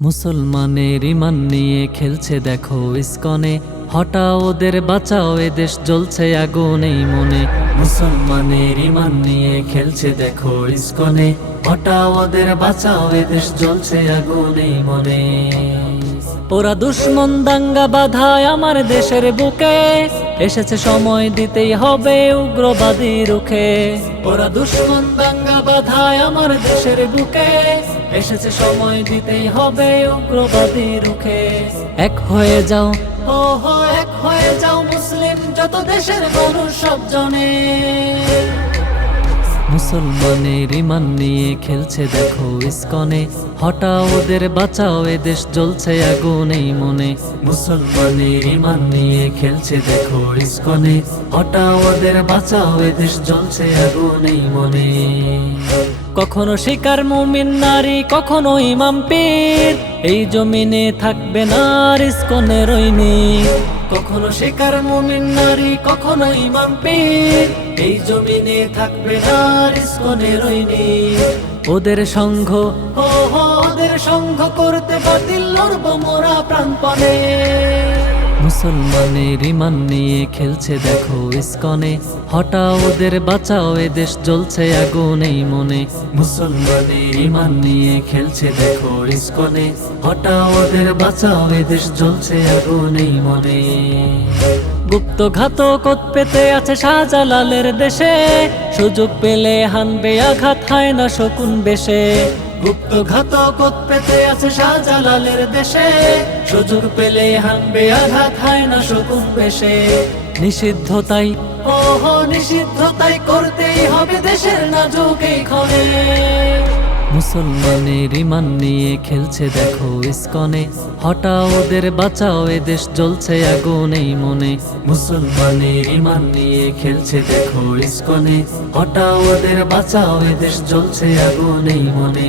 মুসলমানের ইমান নিয়ে খেলছে দেখো ইসকনে, হটাও ওদের বাঁচাও এ দেশ জ্বলছে আগুনেই মনে। মুসলমানের ইমান নিয়ে খেলছে দেখো ইসকনে, হটাও ওদের বাঁচাও এ দেশ জ্বলছে আগুনেই মনে। ওরা দুশ্মন দাঙ্গা বাধায় আমার দেশের বুকে, এসেছে সময় দিতেই হবে উগ্রবাদী রুখে। ওরা দুশ্মন দাঙ্গা বাধায় আমার দেশের বুকে, এসেছে সময় দিতেই হবে উগ্রবাদী রুখে। এক হয়ে যাও, ও হো এক হয়ে যাও মুসলিম যত দেশের মানুষ সব জনে। মুসলমানের ইমান নিয়ে খেলছে দেখো ইসকনে, হটাও ওদের বাঁচাও এ দেশ জ্বলছে আগুনেই মনে। মুসলমানের ইমান নিয়ে খেলছে দেখো ইসকনে, হটাও ওদের বাঁচাও এ দেশ জ্বলছে আগুনেই মনে। কখনো শিকার মুমিন নারী, কখনো ইমাম পীর, এই জমিনে থাকবে না আর ইসকনের ঐনিক। কখনো শিকার মুমিন নারী, কখনো ইমাম পীর, এই জমিনে থাকবে না আর ইসকনের ঐনিক। ওদের সংঘ, ও হো ওদের সংঘ করতে বাতিল লড়বো মোরা প্রাণপণে। মুসলমানের ইমান নিয়ে খেলছে দেখো ইসকনে, হটাও ওদের বাঁচাও এ দেশ জ্বলছে আগুনেই মনে। মুসলমানের ইমান নিয়ে খেলছে দেখো ইসকনে, হটাও ওদের বাঁচাও এ দেশ জ্বলছে আগুনেই মনে। গুপ্ত ঘাতক পেতে আছে শাহজালালের দেশে, সুযোগ পেলে হানবে আঘাত হয় না শকুন বেশে। গুপ্ত ঘাতক পেতে আছে শাহজালালের দেশে, সুযোগ পেলে হানবে আঘাত হয় না শকুন বেশে। নিষিদ্ধতাই, ও হো নিষিদ্ধতাই করতেই হবে দেশের নাজুক এই ক্ষণে। মুসলমানের ইমান নিয়ে খেলছে দেখো ইসকনে, হটাও ওদের বাঁচাও এ দেশ জ্বলছে আগুনেই মনে। মুসলমানের ইমান নিয়ে খেলছে দেখো ইসকনে, হটাও ওদের বাঁচাও এ দেশ জ্বলছে আগুনেই মনে।